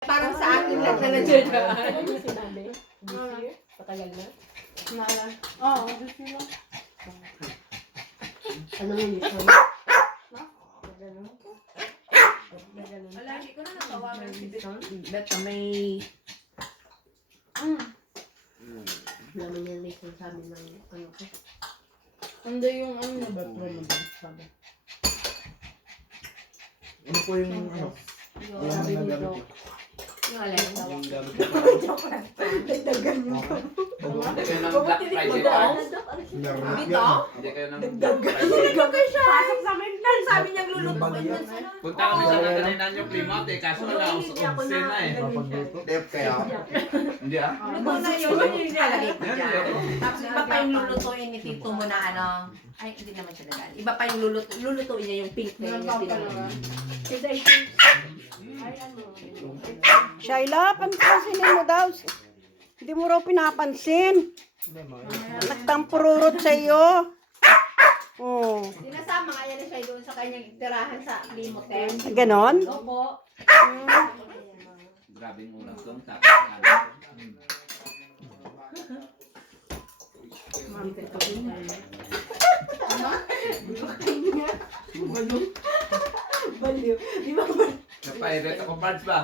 Parang sa akin lang na nandiyan. Ano yung sinabi? This year? Patagal na? Oo, gusto lang. Ano yung mission? Wala, hindi ko na natawagan si Beth. Beta may... Naman yan may sabi ng ano ko. Hindi yung ano na ba promote sabi. Ano po yung ano? Sabi Yung ni gamit Doc. niyo? Yung alin. Yung gamit niyo. Dagdagan yung Okay. Hindi kayo ng Black Friday cards. Meron na Dito? yan. Hindi kayo ng Dagdagan. Dagdagan siya. Pasok sa mental. Sabi niya lulutuin yan. Punta kami sa nataninan yung Plymouth eh, kaso wala ako sa onse na eh. Mapagluto. Dep kaya? Hindi ah. Luto na yun. Yun yung nilalagay ko Yan, dyan. yan. Tapos iba pa yung lulutuin ni Tito mo na ano. Ay, hindi naman siya nagal. Iba pa yung lulutuin niya yung pink na yun. Yung tinawag. Kasi I think, ay ano, Shaila, pansinin mo daw. Hindi mo raw pinapansin. Nagtampururot sa iyo. Oh, Sinasama nga yan siya doon sa kanyang tirahan sa Limoten. ganon? Opo. Grabing ulam doon, tapos ano. Baliw. Di ba ba? Napahirap ako parts ba?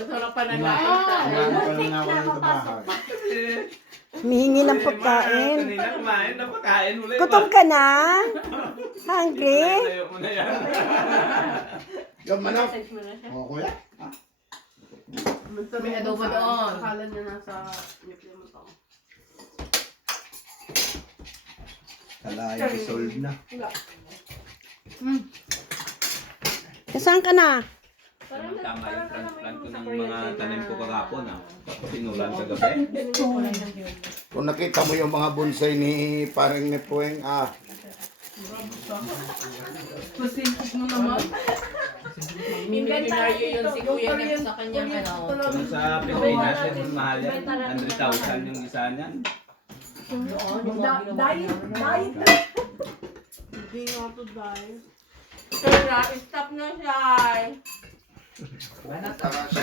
Sarap pa na Kumain pa lang ako sa bahay. Humihingi ng pagkain. Kanina kumain, napakain ulit. Gutom ka na? Hungry? Tayo mo na yan. Yung manok. message mo na siya. O kuya. May adobo doon. Akala niya nasa nuclear mo to. Kalay, resolve na. Saan ka na? Tama yung transplant ko ng mga tanim ko kagapon ah. Tapos sinulan kagabi. Kung nakita mo yung mga bonsai ni parang ni Pueng, Pasipit mo naman. Milyonaryo yun si Kuya Nep sa kanyang ano. Kung sa Pilipinas, yung mahal yan. 100,000 yung isa niyan. Diet. Hindi nga to dahil. Kaya, stop na siya. Tama siya.